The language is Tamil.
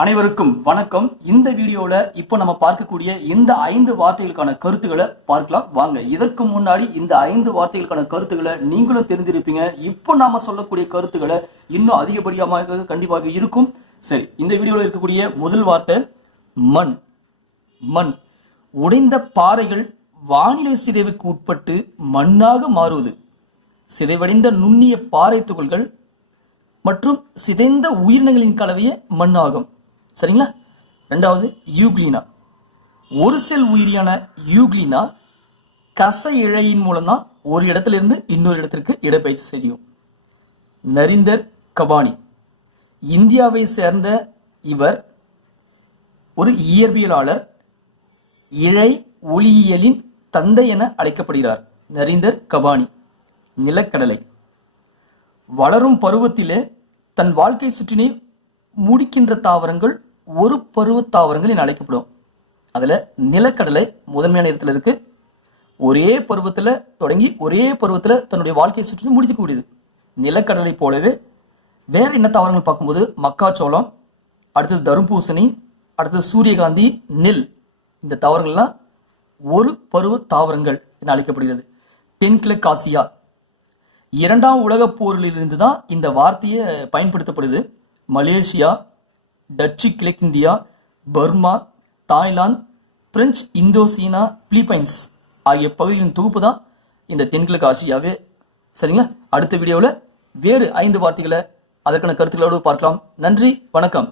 அனைவருக்கும் வணக்கம். இந்த வீடியோல இப்போ நம்ம பார்க்கக்கூடிய இந்த ஐந்து வார்த்தைகளுக்கான கருத்துக்களை பார்க்கலாம். வாங்க இதற்கு முன்னாடி இந்த ஐந்து வார்த்தைகளுக்கான கருத்துக்களை நீங்களும் தெரிஞ்சிருப்பீங்க இப்போ நாம சொல்லக்கூடிய கருத்துக்களை இன்னும் அதிகப்படியாக கண்டிப்பாக இருக்கும். சரி இந்த வீடியோல இருக்கக்கூடிய முதல் வார்த்தை மண். மண். உடைந்த பாறைகள் வானிலை சிதைவுக்கு உட்பட்டு மண்ணாக மாறுவது. சிதைவடைந்த நுண்ணிய பாறை துகள்கள் மற்றும் சிதைந்த உயிரினங்களின் கலவையே மண்ணாகும். சரிங்களா? ரெண்டாவது யூக்ளினா. ஒரு செல் உயிரியான யூக்ளினா கச இழையின் மூலம்தான் ஒரு இடத்திலிருந்து இன்னொரு இடத்திற்கு இடப்பெயர்ச்சி செய்யும். நரிந்தர் கபானி. இந்தியாவை சேர்ந்த இவர் ஒரு இயற்பியலாளர் இழை ஒளியியலின் தந்தை என அழைக்கப்படுகிறார். நரீந்தர் கபானி. நிலக்கடலை. வளரும் பருவத்திலே தன் வாழ்க்கை சுற்றினை முடிக்கின்ற தாவரங்கள் ஒரு பருவ தாவரங்கள் என அழைக்கப்படும். அதில் நிலக்கடலை முதன்மையான இடத்துல இருக்கு. ஒரே பருவத்தில் தொடங்கி ஒரே பருவத்தில் தன்னுடைய வாழ்க்கையை சுற்றி முடிக்கக்கூடியது. நிலக்கடலை போலவே வேற என்ன தாவரங்கள் பார்க்கும்போது? மக்காச்சோளம் அடுத்தது தரும்பூசணி அடுத்தது சூரியகாந்தி நெல். இந்த தாவரங்கள்லாம் ஒரு பருவ தாவரங்கள் என அழைக்கப்படுகிறது. தென்கிழக்கு ஆசியா. இரண்டாம் உலகப் போரிலிருந்து தான் இந்த வார்த்தையை பயன்படுத்தப்படுது. Malaysia Dutch கிழக்கிந்தியா Burma Thailand French Indochina Philippines ஆகிய பகுதிகளின் தொகுப்பு தான் இந்த தென்கிழக்கு ஆசியாவே. சரிங்களா? அடுத்த வீடியோவில் வேறு ஐந்து வார்த்தைகளை அதற்கான கருத்துக்களோடு பார்க்கலாம். நன்றி வணக்கம்.